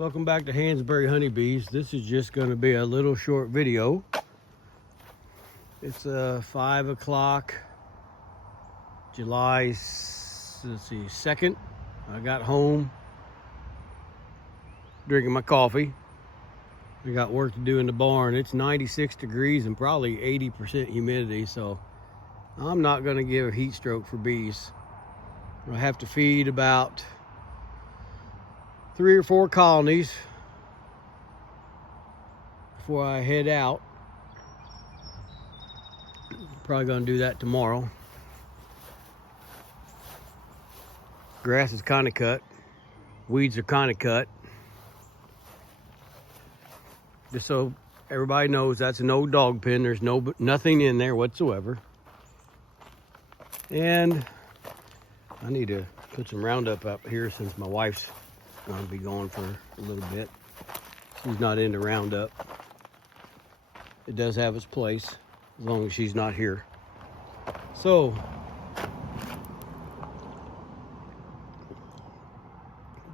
Welcome back to Hansberry Honeybees. This is just going to be a little short video. It's 5 o'clock, July 2nd. I got home, drinking my coffee. We got work to do in the barn. It's 96 degrees and probably 80% humidity, so I'm not going to give a heat stroke for bees. I have to feed about 3 or 4 colonies before I head out. Probably gonna do that tomorrow. Grass is kind of cut. Weeds are kind of cut. Just so everybody knows, that's an old dog pen. There's nothing in there whatsoever. And I need to put some Roundup up here since my wife's going to be gone for a little bit. She's not into Roundup. It does have its place as long as she's not here. So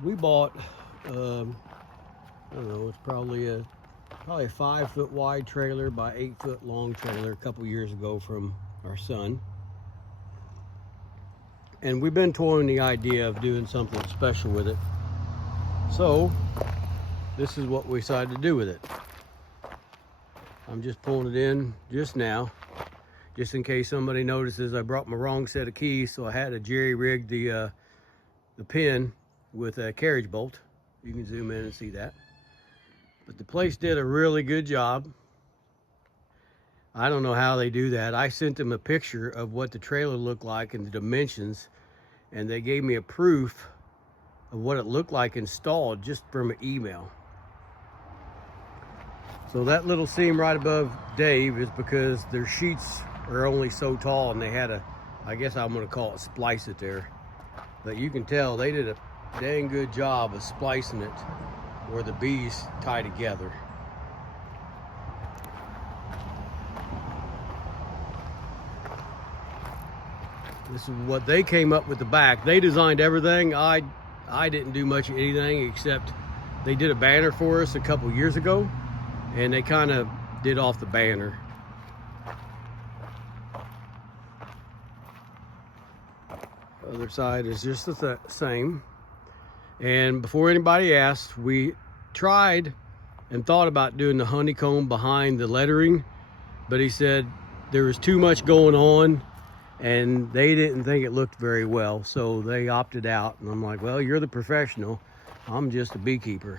we bought I don't know, it's probably a 5-foot wide trailer by 8-foot long trailer a couple years ago from our son. And we've been toying the idea of doing something special with it. So this is what we decided to do with it. I'm just pulling it in just now, just in case somebody notices I brought my wrong set of keys. So I had to jerry-rig the pin with a carriage bolt. You can zoom in and see that. But the place did a really good job. I don't know how they do that. I sent them a picture of what the trailer looked like and the dimensions, and they gave me a proof of what it looked like installed just from an email. So that little seam right above Dave is because their sheets are only so tall, and they had a, I guess I'm gonna call it, splice it there. But you can tell they did a dang good job of splicing it where the bees tie together. This is what they came up with the back. They designed everything. I didn't do much of anything except they did a banner for us a couple years ago, and they kind of did off the banner. Other side is just the same. And before anybody asks, we tried and thought about doing the honeycomb behind the lettering, but he said there was too much going on and they didn't think it looked very well, so they opted out. And I'm like, well, you're the professional, I'm just a beekeeper.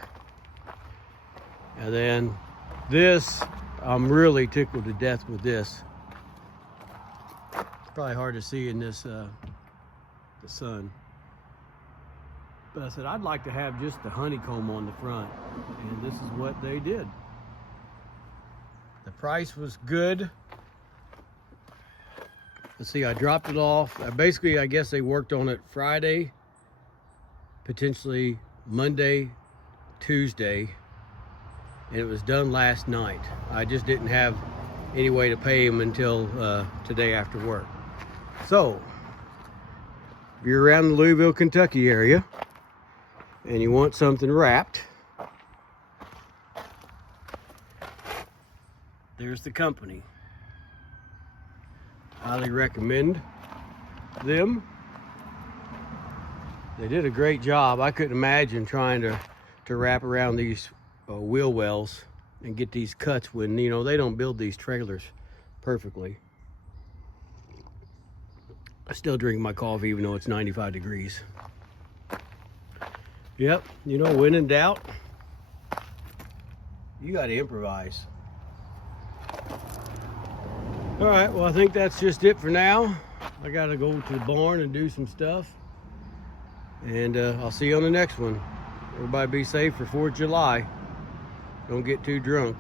And then this, I'm really tickled to death with this. It's probably hard to see in this the sun. But I said, I'd like to have just the honeycomb on the front, and this is what they did. The price was good. Let's see, I dropped it off. Basically, I guess they worked on it Friday, potentially Monday, Tuesday, and it was done last night. I just didn't have any way to pay them until today after work. So, if you're around the Louisville, Kentucky area, and you want something wrapped, there's the company. Highly recommend them. They did a great job. I couldn't imagine trying to wrap around these wheel wells and get these cuts when, you know, they don't build these trailers perfectly. I still drink my coffee even though it's 95 degrees. Yep, you know, when in doubt, you got to improvise. All right, well, I think that's just it for now. I got to go to the barn and do some stuff. And I'll see you on the next one. Everybody be safe for 4th of July. Don't get too drunk.